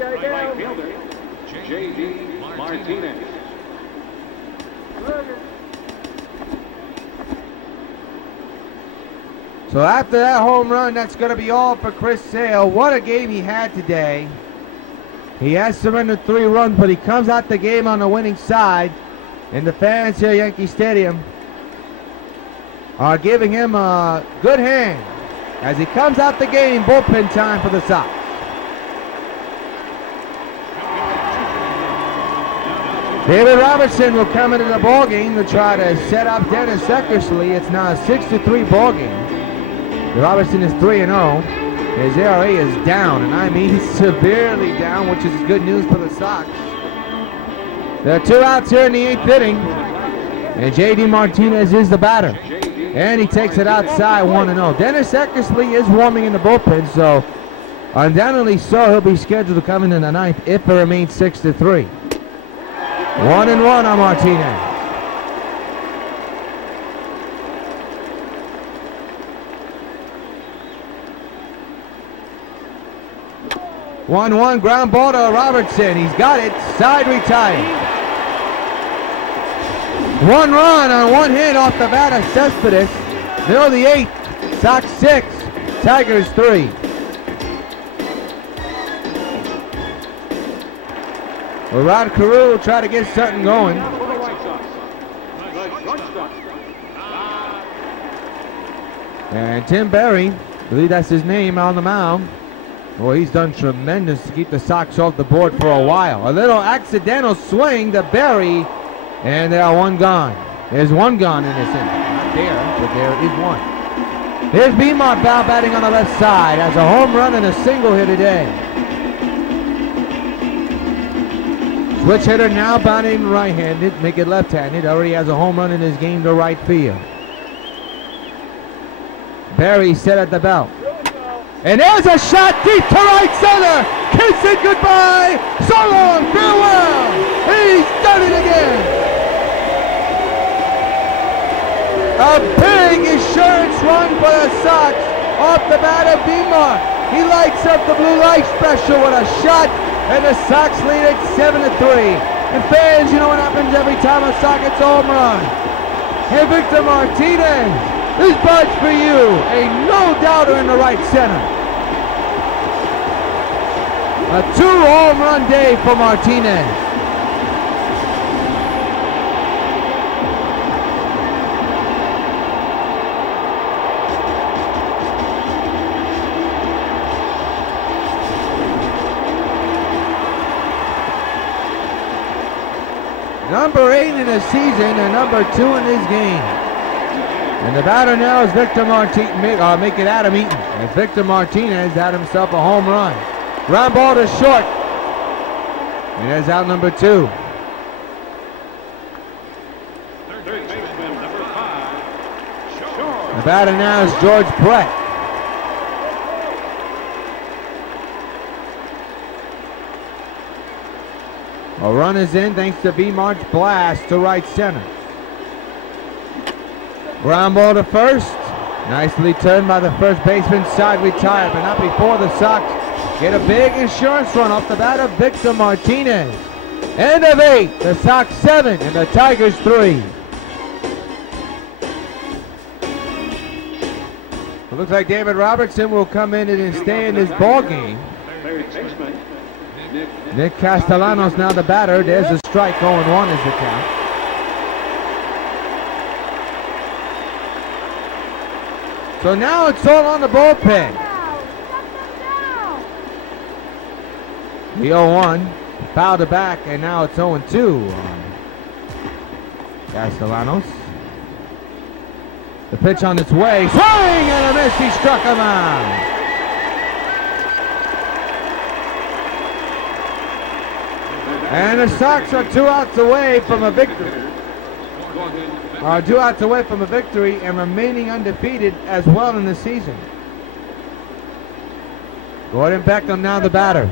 Right fielder, J.D. Martinez. So after that home run, that's going to be all for Chris Sale. What a game he had today. He has surrendered 3 runs, but he comes out the game on the winning side. And the fans here at Yankee Stadium are giving him a good hand as he comes out the game. Bullpen time for the Sox. David Robertson will come into the ball game to try to set up Dennis Eckersley. It's now a 6-3 ball game. Robertson is 3-0. His ERA is down, and I mean severely down, which is good news for the Sox. There are 2 outs here in the 8th inning, and J.D. Martinez is the batter. And he takes it outside 1-0. Dennis Eckersley is warming in the bullpen, so undoubtedly so he'll be scheduled to come in the 9th if it remains 6-3. 1-1 on Martinez. 1-1 ground ball to Robertson. He's got it. Side retired. 1 run on 1 hit off the bat of Cespedes. They're the 8th. Sox 6. Tigers 3. Well, Rod Carew will try to get something going. And Tim Berry, I believe that's his name, on the mound. Well, he's done tremendous to keep the Sox off the board for a while. A little accidental swing to Berry, and there are 1 gone. There's 1 gone in this inning. Not there, but there is 1. Here's Beamont batting on the left side. Has a home run and a single here today. Switch hitter now batting right-handed, make it left-handed. Already has a home run in his game to right field. Berry set at the belt. And there's a shot deep to right center. Kiss it goodbye. So long, farewell. He's done it again. A big insurance run for the Sox off the bat of Beamont. He lights up the blue light special with a shot, and the Sox lead at 7-3. And fans, you know what happens every time a Sox gets a home run. Hey, Victor Martinez, this bud's for you. A no-doubter in the right center. A 2-home run day for Martinez. Number 8 in the season and number 2 in this game. And the batter now is Victor Martinez, make it Adam Eaton. As Victor Martinez had himself a home run. Ground ball to short. And that's out number 2. Third baseman, number 5, Short. The batter now is George Brett. A run is in thanks to Beamont's blast to right center. Ground ball to first. Nicely turned by the first baseman, side retired, but not before the Sox get a big insurance run off the bat of Victor Martinez. End of 8, the Sox 7 and the Tigers 3. It looks like David Robertson will come in and stay in this ball game. Third baseman, Nick Castellanos now the batter. There's a strike, 0-1 is the count. So now it's all on the bullpen. The 0-1 fouled it back, and now it's 0-2 on Castellanos. The pitch on its way. Swing and a miss. He struck him out. And the Sox are 2 outs away from a victory. 2 outs away from a victory and remaining undefeated as well in the season. Gordon Beckham now the batter.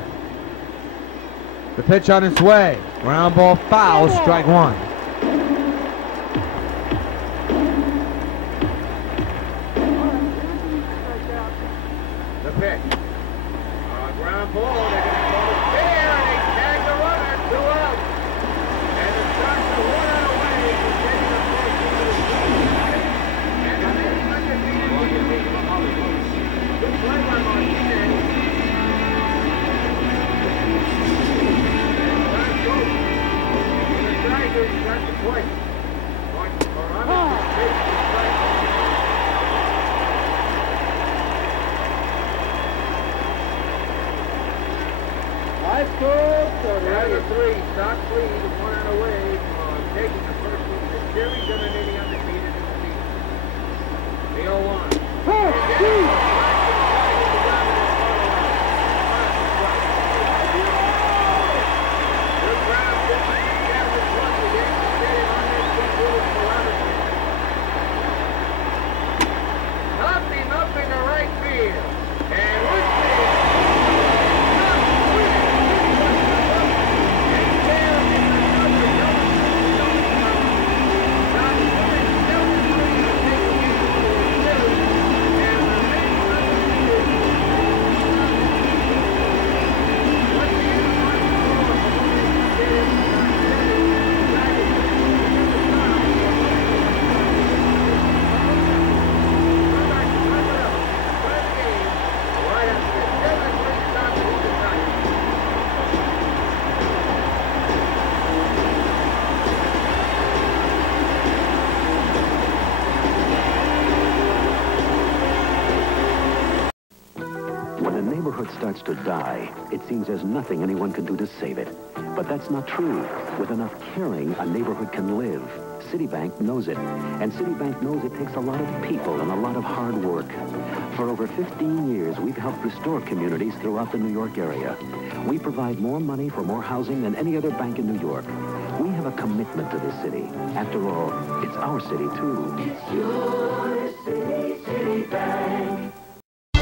The pitch on its way. Ground ball foul, strike 1. The pitch. Ground ball, they're going to call it Number 3, Sox lead, 1 out away from taking the first one. The series eliminating undefeated in the season. The 0-1. Starts to die, it seems there's nothing anyone can do to save it. But that's not true. With enough caring, a neighborhood can live. Citibank knows it. And Citibank knows it takes a lot of people and a lot of hard work. For over 15 years, we've helped restore communities throughout the New York area. We provide more money for more housing than any other bank in New York. We have a commitment to this city. After all, it's our city, too. It's your city, Citibank.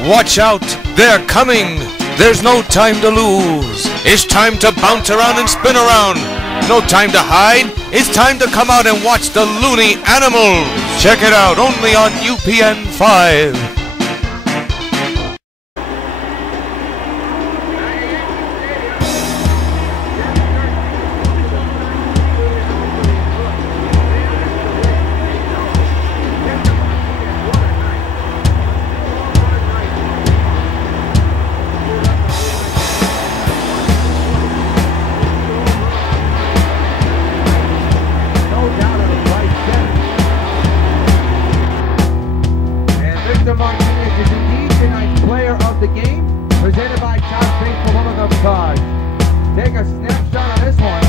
Watch out! They're coming! There's no time to lose! It's time to bounce around and spin around! No time to hide! It's time to come out and watch the loony animals! Check it out only on UPN 5! Take a snapshot of this one.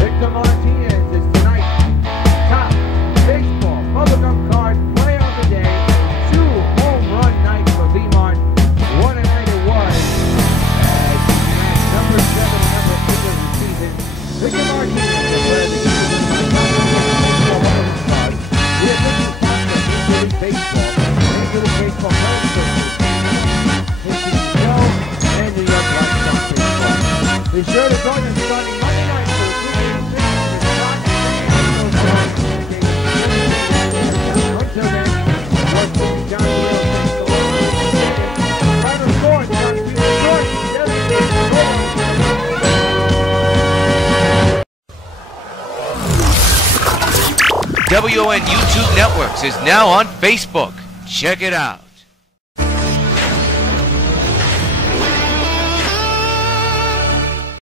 Victor Martinez is tonight's top baseball bubblegum card player of the day. 2 home run nights for V-Mart. What a night it was. As number 7 and number 8 of the season, Victor Martinez is where the season is my top bubblegum card. We have Ricky Fox of Major League Baseball. Major League Baseball Home Circuit. Pitching Joe and New York White Sox. Be sure to join us starting Monday night for the 3 Until then, WON YouTube Networks is now on Facebook. Check it out.